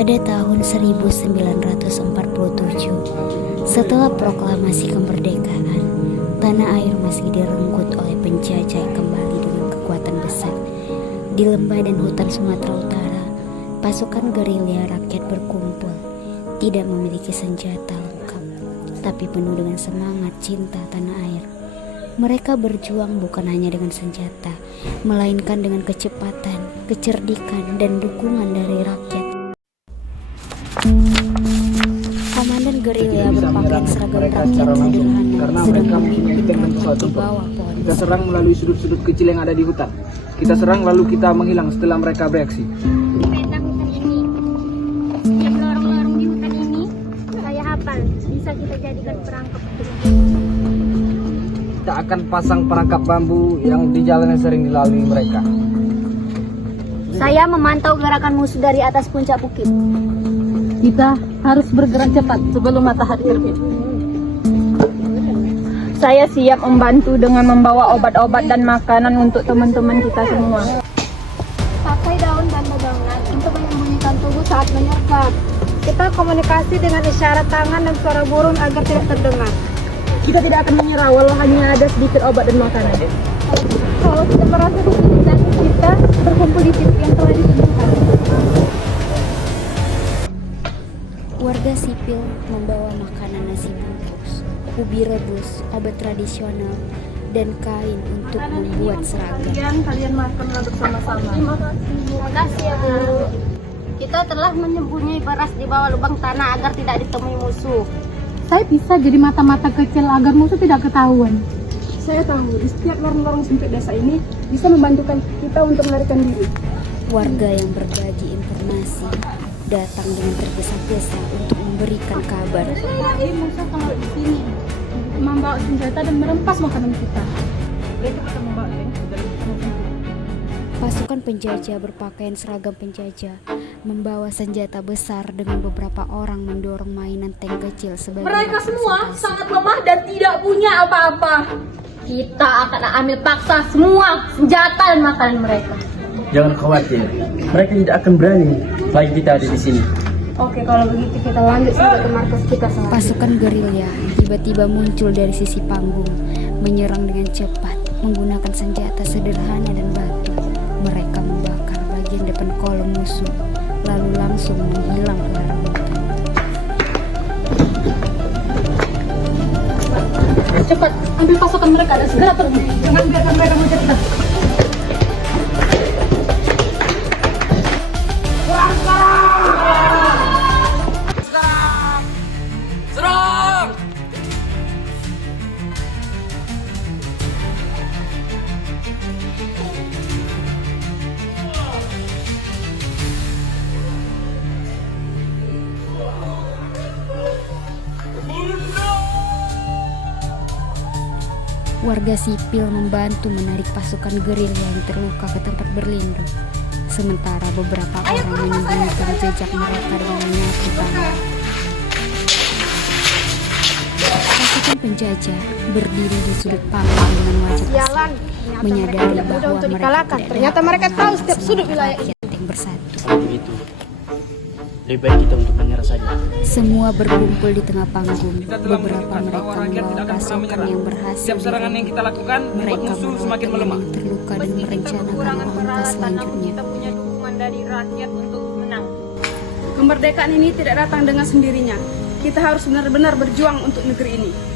Pada tahun 1947, setelah proklamasi kemerdekaan, tanah air masih direnggut oleh penjajah kembali dengan kekuatan besar. Di lembah dan hutan Sumatera Utara, pasukan gerilya rakyat berkumpul, tidak memiliki senjata lengkap, tapi penuh dengan semangat cinta tanah air. Mereka berjuang bukan hanya dengan senjata, melainkan dengan kecepatan, kecerdikan, dan dukungan dari rakyat. Komandan gerilya berpakaian seragam rakyat sederhana sedang memimpin rakyat di bawah pohon. Kita serang melalui sudut-sudut kecil yang ada di hutan. Kita serang lalu kita menghilang setelah mereka bereaksi. Di peta hutan ini, setiap lorong-lorong di hutan ini saya hafal, bisa kita jadikan perangkap. Kita akan pasang perangkap bambu yang di jalan yang sering dilalui mereka. Saya memantau gerakan musuh dari atas puncak bukit. Kita harus bergerak cepat sebelum matahari terbit. Saya siap membantu dengan membawa obat-obat dan makanan untuk teman-teman kita semua. Pakai daun dan daun untuk menyembunyikan tubuh saat menyergap. Kita komunikasi dengan isyarat tangan dan suara burung agar tidak terdengar. Kita tidak akan menyerah walau hanya ada sedikit obat dan makanan. Kalau tidak merasa kesulitan, kita berkumpul di titik yang telah ditentukan. Warga sipil membawa makanan nasi bungkus, ubi rebus, obat tradisional, dan kain untuk membuat seragam. Kalian makanlah bersama-sama. Terima kasih ya Bu. Kita telah menyembunyikan beras di bawah lubang tanah agar tidak ditemui musuh. Saya bisa jadi mata-mata kecil agar musuh tidak ketahuan. Saya tahu di setiap lorong-lorong sempit desa ini bisa membantukan kita untuk melarikan diri. Warga yang berbagi informasi datang dengan tergesa-gesa untuk memberikan kabar. Jadi musuh kalau di sini membawa senjata dan merempas makanan kita. Pasukan penjajah berpakaian seragam penjajah membawa senjata besar dengan beberapa orang mendorong mainan tank kecil sebagai Mereka semua sangat lemah dan tidak punya apa-apa. Kita akan ambil paksa semua senjata dan makanan mereka. Jangan khawatir, mereka tidak akan berani selagi kita ada di sini. Oke, kalau begitu kita lanjut sampai ke markas kita selanjutnya. Pasukan gerilya tiba-tiba muncul dari sisi panggung, menyerang dengan cepat menggunakan senjata sederhana dan batu. Mereka membakar bagian depan kolom musuh, lalu langsung menghilang ke dalam hutan. Cepat, ambil pasukan mereka dan segera pergi. Jangan biarkan mereka mengejar kita. Warga sipil membantu menarik pasukan gerilya yang terluka ke tempat berlindung. Sementara beberapa orang menyembunyikan jejak mereka dengan menyapu tangan. Pasukan penjajah berdiri di sudut panggung dengan wajah kesal, menyadari bahwa mereka Ternyata mereka tahu setiap sudut wilayah ini. yang bersatu. Begitu. Lebih baik kita untuk menyerah saja. Semua berkumpul di tengah panggung. Beberapa mereka membawa pasukan yang berhasil. Setiap serangan yang kita lakukan membuat Mereka musuh semakin melemah. terluka dan merencanakan langkah selanjutnya. Kita punya dukungan dari rakyat untuk menang. Kemerdekaan ini tidak datang dengan sendirinya. Kita harus benar-benar berjuang untuk negeri ini.